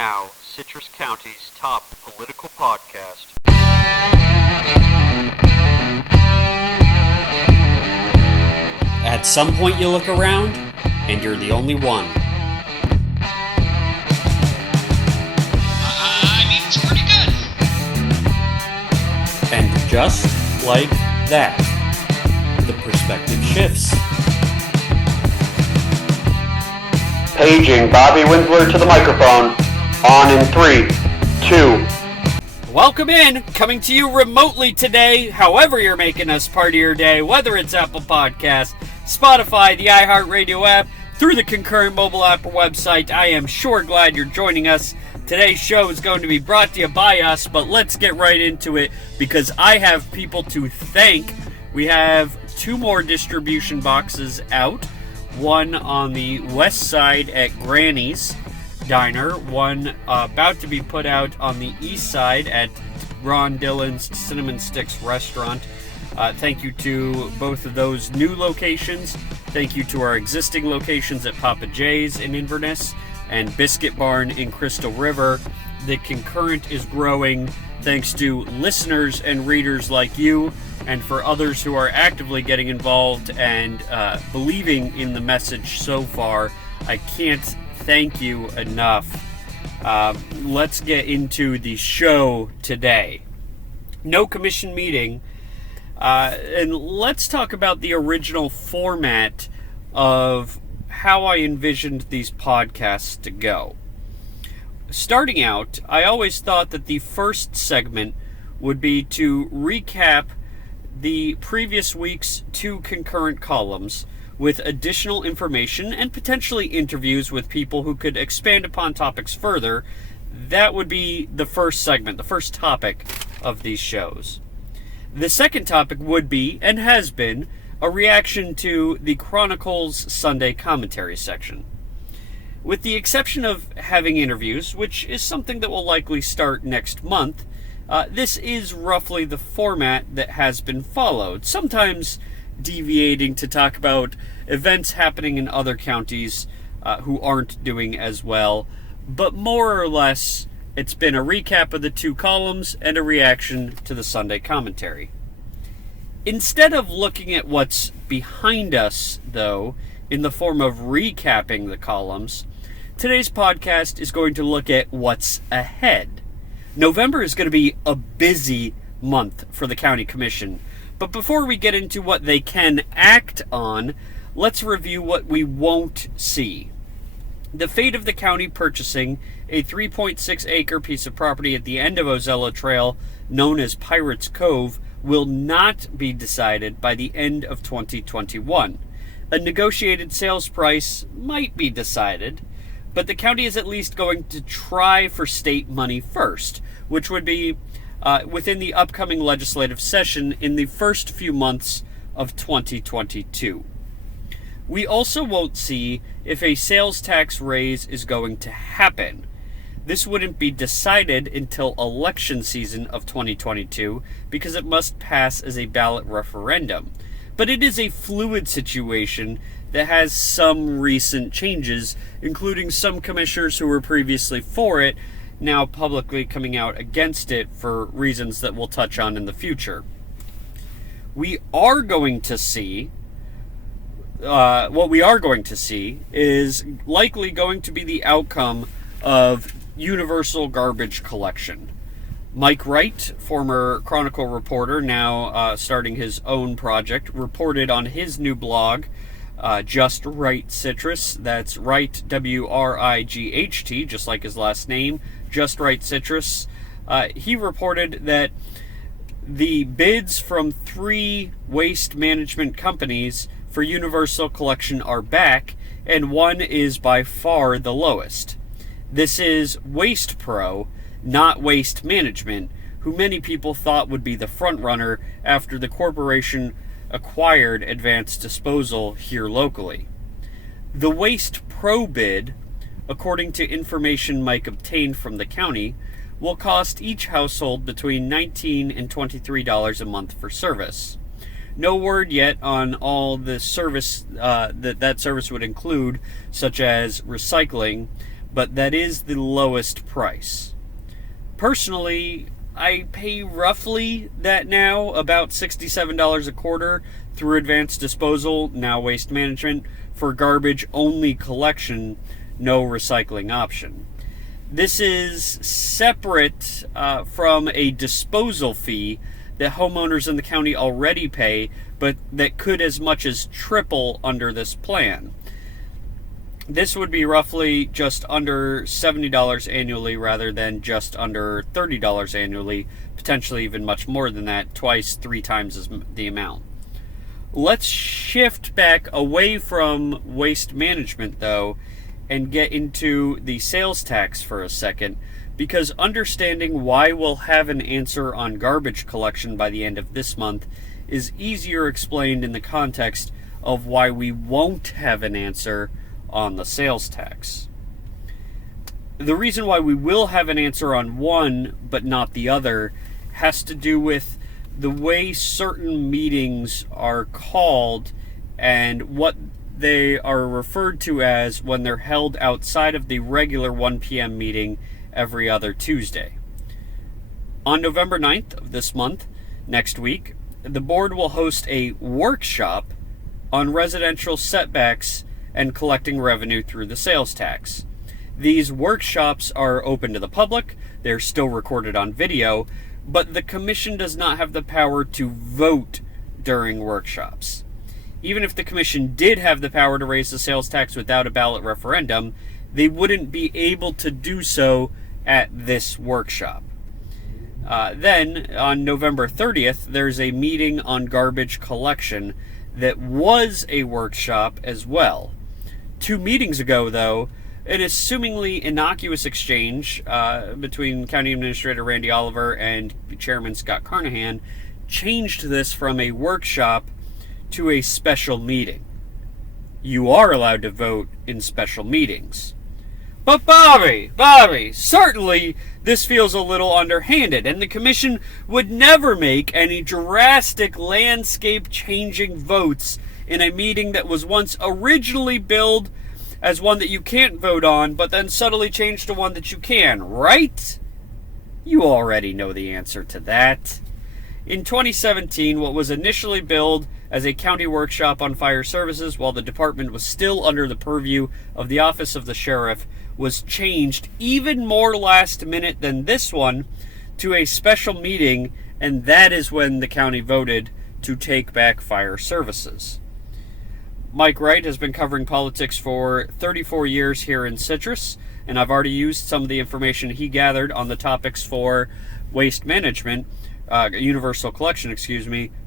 now Citrus County's top political podcast. At some point you look around, and you're the only one. It's pretty good. And just like that, the perspective shifts. Paging Bobby Winsler to the microphone. On in 3, 2. Welcome in, coming to you remotely today, however you're making us part of your day, whether it's Apple Podcasts, Spotify, the iHeartRadio app, through the Concurrent mobile app or website. I am sure glad you're joining us. Today's show is going to be brought to you by us, but let's get right into it because I have people to thank. We have 2 more distribution boxes out. One on the west side at Granny's Diner. One about to be put out on the east side at Ron Dillon's Cinnamon Sticks Restaurant. Thank you to both of those new locations. Thank you to our existing locations at Papa J's in Inverness and Biscuit Barn in Crystal River. The Concurrent is growing thanks to listeners and readers like you, and for others who are actively getting involved and believing in the message so far. I can't thank you enough. Let's get into the show today. No commission meeting. And let's talk about the original format of how I envisioned these podcasts to go. Starting out, I always thought that the first segment would be to recap the previous week's 2 concurrent columns with additional information and potentially interviews with people who could expand upon topics further. That would be the first segment, the first topic of these shows. The second topic would be, and has been, a reaction to the Chronicle's Sunday commentary section. With the exception of having interviews, which is something that will likely start next month, this is roughly the format that has been followed, sometimes deviating to talk about events happening in other counties who aren't doing as well, but more or less it's been a recap of the 2 columns and a reaction to the Sunday commentary. Instead of looking at what's behind us, though, in the form of recapping the columns, today's podcast is going to look at what's ahead. November is going to be a busy month for the County Commission, but before we get into what they can act on, let's review what we won't see. The fate of the county purchasing a 3.6-acre piece of property at the end of Ozella Trail, known as Pirates Cove, will not be decided by the end of 2021. A negotiated sales price might be decided, but the county is at least going to try for state money first, which would be within the upcoming legislative session in the first few months of 2022. We also won't see if a sales tax raise is going to happen. This wouldn't be decided until election season of 2022 because it must pass as a ballot referendum. But it is a fluid situation that has some recent changes, including some commissioners who were previously for it, now publicly coming out against it for reasons that we'll touch on in the future. We are going to see, what we are going to see is likely going to be the outcome of universal garbage collection. Mike Wright, former Chronicle reporter, now starting his own project, reported on his new blog, Just Right Citrus. That's Wright, W-R-I-G-H-T, just like his last name, Just Right Citrus. He reported that the bids from 3 waste management companies for universal collection are back, and one is by far the lowest. This is Waste Pro, not Waste Management, who many people thought would be the front-runner after the corporation acquired Advanced Disposal here locally. The Waste Pro bid, according to information Mike obtained from the county, will cost each household between $19 and $23 a month for service. No word yet on all the service that service would include, such as recycling, but that is the lowest price. Personally, I pay roughly that now, about $67 a quarter through Advanced Disposal, now Waste Management, for garbage-only collection, no recycling option. This is separate from a disposal fee that homeowners in the county already pay, but that could as much as triple under this plan. This would be roughly just under $70 annually rather than just under $30 annually, potentially even much more than that, twice, 3 times the amount. Let's shift back away from waste management, though, and get into the sales tax for a second, because understanding why we'll have an answer on garbage collection by the end of this month is easier explained in the context of why we won't have an answer on the sales tax. The reason why we will have an answer on one but not the other has to do with the way certain meetings are called and what they are referred to as when they're held outside of the regular 1 p.m. meeting every other Tuesday. On November 9th of this month, next week, the board will host a workshop on residential setbacks and collecting revenue through the sales tax. These workshops are open to the public, they're still recorded on video, but the commission does not have the power to vote during workshops. Even if the commission did have the power to raise the sales tax without a ballot referendum, they wouldn't be able to do so at this workshop. Then, on November 30th, there's a meeting on garbage collection that was a workshop as well. 2 meetings ago, though, an assumingly innocuous exchange between County Administrator Randy Oliver and Chairman Scott Carnahan changed this from a workshop to a special meeting. You are allowed to vote in special meetings. But Bobby, certainly this feels a little underhanded, and the commission would never make any drastic landscape-changing votes in a meeting that was once originally billed as one that you can't vote on, but then subtly changed to one that you can, right? You already know the answer to that. In 2017, what was initially billed as a county workshop on fire services while the department was still under the purview of the Office of the Sheriff was changed even more last minute than this one to a special meeting, and that is when the county voted to take back fire services. Mike Wright has been covering politics for 34 years here in Citrus, and I've already used some of the information he gathered on the topics for waste management, universal collection,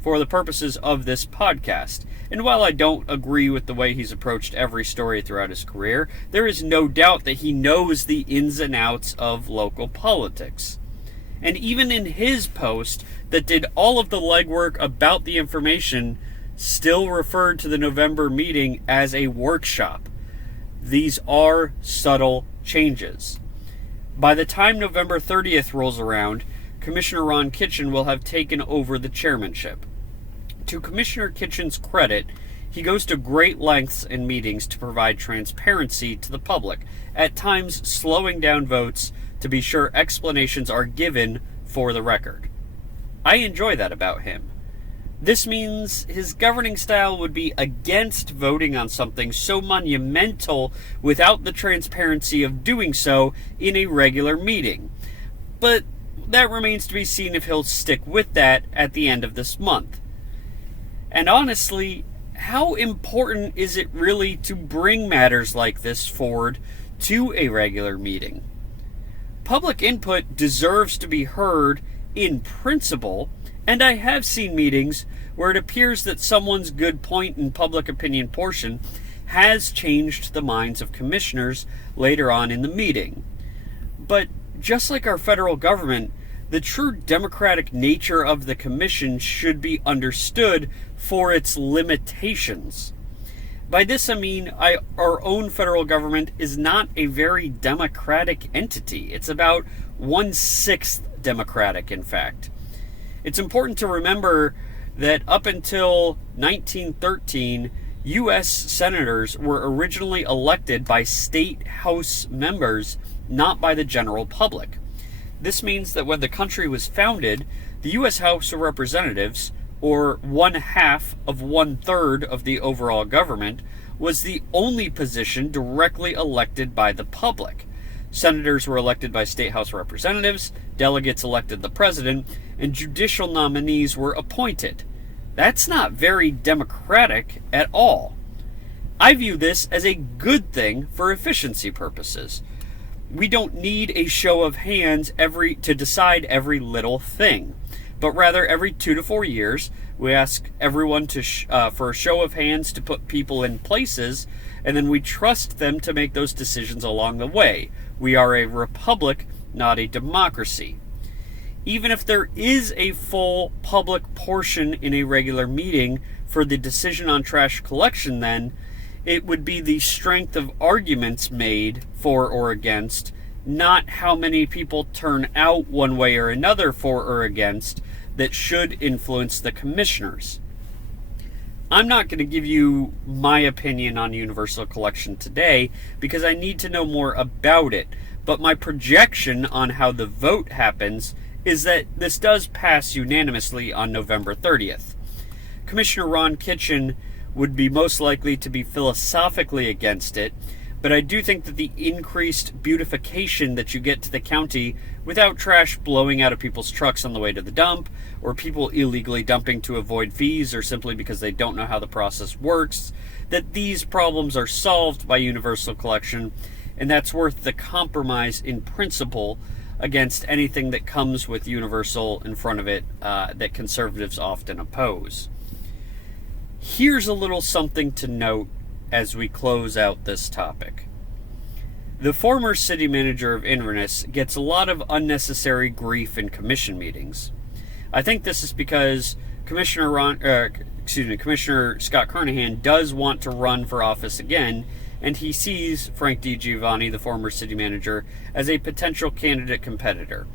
for the purposes of this podcast. And while I don't agree with the way he's approached every story throughout his career, there is no doubt that he knows the ins and outs of local politics. And even in his post that did all of the legwork about the information, still referred to the November meeting as a workshop. These are subtle changes. By the time November 30th rolls around, Commissioner Ron Kitchen will have taken over the chairmanship. To Commissioner Kitchen's credit, he goes to great lengths in meetings to provide transparency to the public, at times slowing down votes to be sure explanations are given for the record. I enjoy that about him. This means his governing style would be against voting on something so monumental without the transparency of doing so in a regular meeting. But that remains to be seen if he'll stick with that at the end of this month. And honestly, how important is it really to bring matters like this forward to a regular meeting? Public input deserves to be heard in principle, and I have seen meetings where it appears that someone's good point in public opinion portion has changed the minds of commissioners later on in the meeting. But just like our federal government, the true democratic nature of the commission should be understood for its limitations. By this I mean our own federal government is not a very democratic entity. It's about 1/6 democratic, in fact. It's important to remember that up until 1913, U.S. senators were originally elected by state house members, not by the general public. This means that when the country was founded, the U.S. House of Representatives, or 1/2 of 1/3 of the overall government, was the only position directly elected by the public. Senators were elected by state house representatives, delegates elected the president, and judicial nominees were appointed. That's not very democratic at all. I view this as a good thing for efficiency purposes. We don't need a show of hands to decide every little thing, but rather every 2 to 4 years, we ask everyone for a show of hands to put people in places, and then we trust them to make those decisions along the way. We are a republic, not a democracy. Even if there is a full public portion in a regular meeting for the decision on trash collection, then it would be the strength of arguments made for or against, not how many people turn out one way or another for or against, that should influence the commissioners. I'm not going to give you my opinion on universal collection today because I need to know more about it, but my projection on how the vote happens is that this does pass unanimously on November 30th. Commissioner Ron Kitchen would be most likely to be philosophically against it, but I do think that the increased beautification that you get to the county without trash blowing out of people's trucks on the way to the dump, or people illegally dumping to avoid fees or simply because they don't know how the process works, that these problems are solved by universal collection, and that's worth the compromise in principle against anything that comes with universal in front of it that conservatives often oppose. Here's a little something to note as we close out this topic. The former city manager of Inverness gets a lot of unnecessary grief in commission meetings. I think this is because Commissioner Scott Carnahan does want to run for office again, and he sees Frank DiGiovanni, the former city manager, as a potential candidate competitor.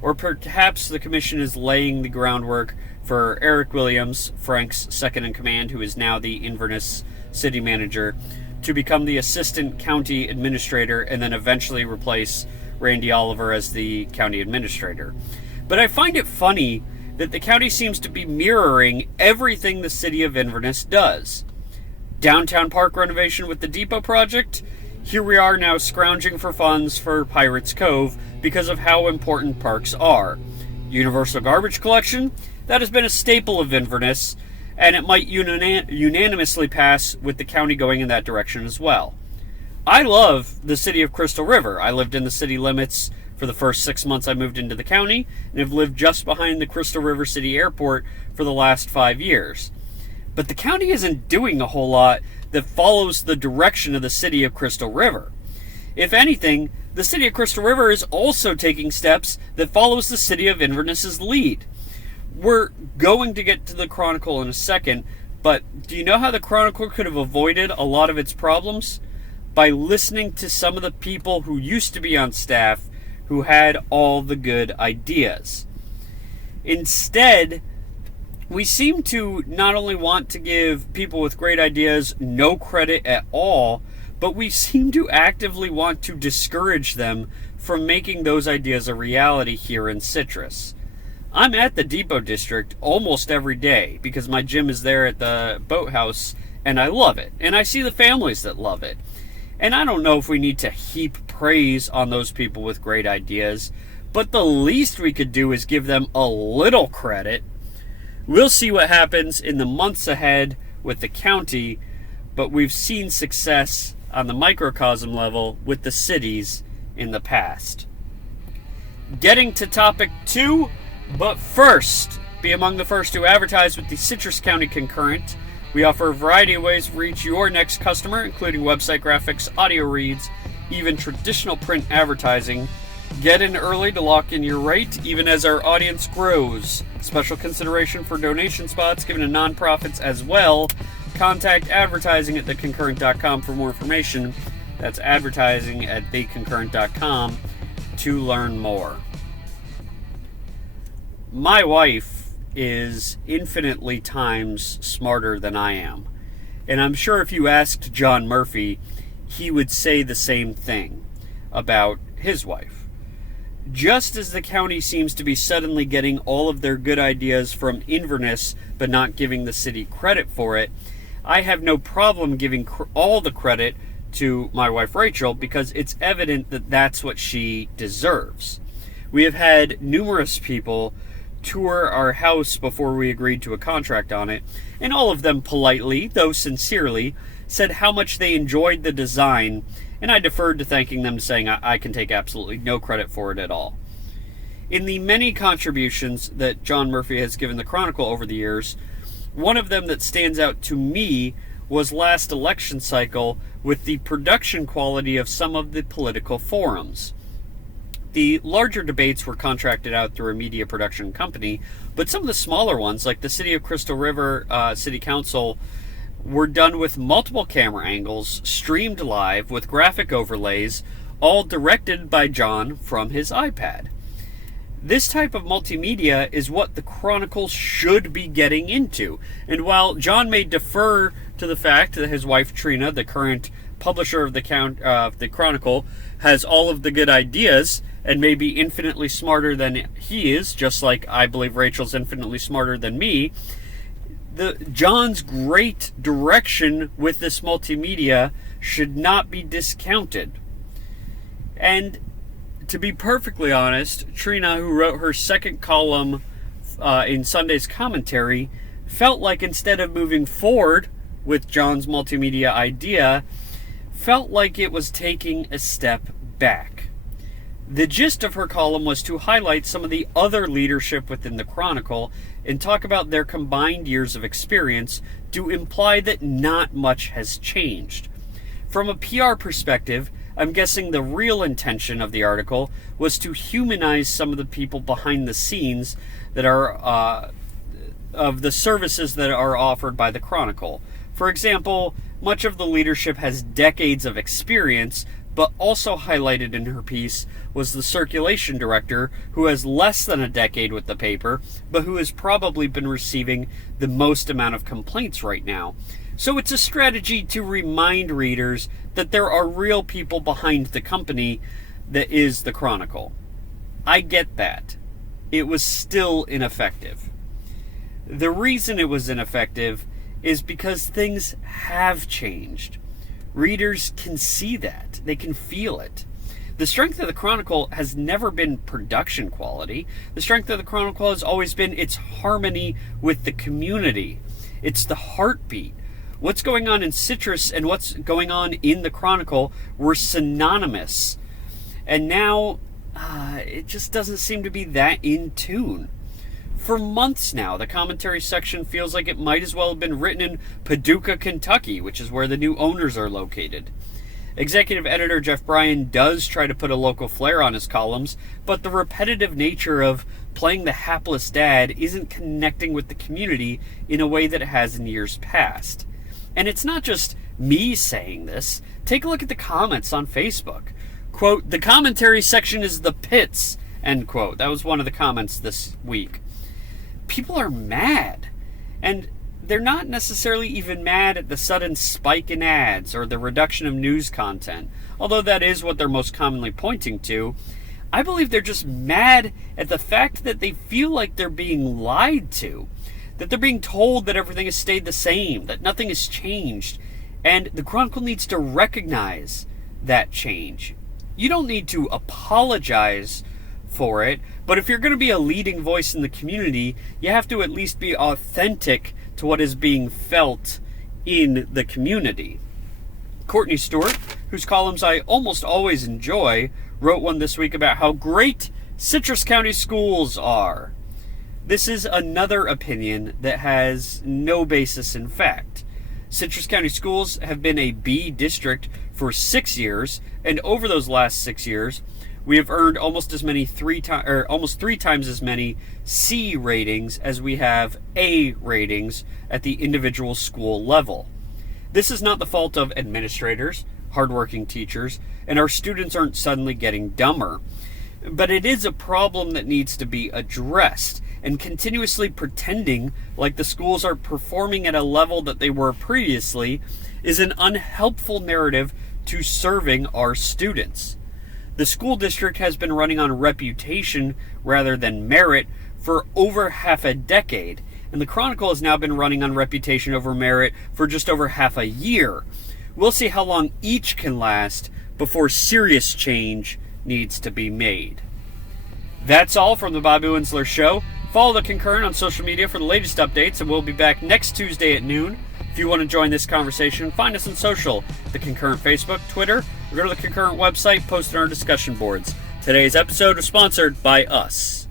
Or perhaps the commission is laying the groundwork for Eric Williams, Frank's second-in-command, who is now the Inverness city manager, to become the assistant county administrator and then eventually replace Randy Oliver as the county administrator. But I find it funny that the county seems to be mirroring everything the city of Inverness does. Downtown park renovation with the Depot project, here we are now scrounging for funds for Pirates Cove because of how important parks are. Universal garbage collection, that has been a staple of Inverness, and it might unanimously pass with the county going in that direction as well. I love the city of Crystal River. I lived in the city limits for the first 6 months I moved into the county, and have lived just behind the Crystal River City Airport for the last 5 years. But the county isn't doing a whole lot that follows the direction of the city of Crystal River. If anything, the city of Crystal River is also taking steps that follows the city of Inverness's lead. We're going to get to the Chronicle in a second, but do you know how the Chronicle could have avoided a lot of its problems? By listening to some of the people who used to be on staff who had all the good ideas. Instead, we seem to not only want to give people with great ideas no credit at all, but we seem to actively want to discourage them from making those ideas a reality here in Citrus. I'm at the Depot District almost every day because my gym is there at the boathouse, and I love it. And I see the families that love it. And I don't know if we need to heap praise on those people with great ideas, but the least we could do is give them a little credit. We'll see what happens in the months ahead with the county, but we've seen success on the microcosm level with the cities in the past. Getting to topic 2, but first, be among the first to advertise with the Citrus County Concurrent. We offer a variety of ways to reach your next customer, including website graphics, audio reads, even traditional print advertising. Get in early to lock in your rate, even as our audience grows. Special consideration for donation spots given to nonprofits as well. Contact advertising at theconcurrent.com for more information. That's advertising at theconcurrent.com to learn more. My wife is infinitely times smarter than I am. And I'm sure if you asked John Murphy, he would say the same thing about his wife. Just as the county seems to be suddenly getting all of their good ideas from Inverness, but not giving the city credit for it, I have no problem giving all the credit to my wife Rachel, because it's evident that that's what she deserves. We have had numerous people tour our house before we agreed to a contract on it, and all of them politely, though sincerely, said how much they enjoyed the design, and I deferred to thanking them, saying I can take absolutely no credit for it at all. In the many contributions that John Murphy has given the Chronicle over the years, one of them that stands out to me was last election cycle with the production quality of some of the political forums. The larger debates were contracted out through a media production company, but some of the smaller ones, like the City of Crystal River City Council, were done with multiple camera angles, streamed live with graphic overlays, all directed by John from his iPad. This type of multimedia is what the Chronicle should be getting into. And while John may defer to the fact that his wife Trina, the current publisher of the Chronicle, has all of the good ideas and may be infinitely smarter than he is, just like I believe Rachel's infinitely smarter than me, John's great direction with this multimedia should not be discounted. And to be perfectly honest, Trina, who wrote her second column in Sunday's commentary, felt like instead of moving forward with John's multimedia idea, felt like it was taking a step back. The gist of her column was to highlight some of the other leadership within the Chronicle and talk about their combined years of experience to imply that not much has changed. From a PR perspective, I'm guessing the real intention of the article was to humanize some of the people behind the scenes that are of the services that are offered by the Chronicle. For example, much of the leadership has decades of experience, but also highlighted in her piece was the circulation director, who has less than a decade with the paper, but who has probably been receiving the most amount of complaints right now. So it's a strategy to remind readers that there are real people behind the company that is the Chronicle. I get that. It was still ineffective. The reason it was ineffective is because things have changed. Readers can see that. They can feel it. The strength of the Chronicle has never been production quality. The strength of the Chronicle has always been its harmony with the community. It's the heartbeat. What's going on in Citrus and what's going on in the Chronicle were synonymous. And now, it just doesn't seem to be that in tune. For months now, the commentary section feels like it might as well have been written in Paducah, Kentucky, which is where the new owners are located. Executive editor Jeff Bryan does try to put a local flair on his columns, but the repetitive nature of playing the hapless dad isn't connecting with the community in a way that it has in years past. And it's not just me saying this. Take a look at the comments on Facebook. Quote, "The commentary section is the pits," end quote. That was one of the comments this week. People are mad. And they're not necessarily even mad at the sudden spike in ads or the reduction of news content, although that is what they're most commonly pointing to. I believe they're just mad at the fact that they feel like they're being lied to, that they're being told that everything has stayed the same, that nothing has changed, and the Chronicle needs to recognize that change. You don't need to apologize for it, but if you're going to be a leading voice in the community, you have to at least be authentic to what is being felt in the community. Courtney Stewart, whose columns I almost always enjoy, wrote one this week about how great Citrus County schools are. This is another opinion that has no basis in fact. Citrus County schools have been a B district for 6 years, and over those last 6 years, we have earned almost three times as many C ratings as we have A ratings at the individual school level. This is not the fault of administrators, hardworking teachers, and our students aren't suddenly getting dumber. But it is a problem that needs to be addressed. and continuously pretending like the schools are performing at a level that they were previously is an unhelpful narrative to serving our students. The school district has been running on reputation rather than merit for over half a decade, and the Chronicle has now been running on reputation over merit for just over half a year. We'll see how long each can last before serious change needs to be made. That's all from the Bobby Winsler Show. Follow the Concurrent on social media for the latest updates, and we'll be back next Tuesday at noon. If you want to join this conversation, find us on social, the Concurrent Facebook, Twitter, or go to the Concurrent website, post on our discussion boards. Today's episode was sponsored by us.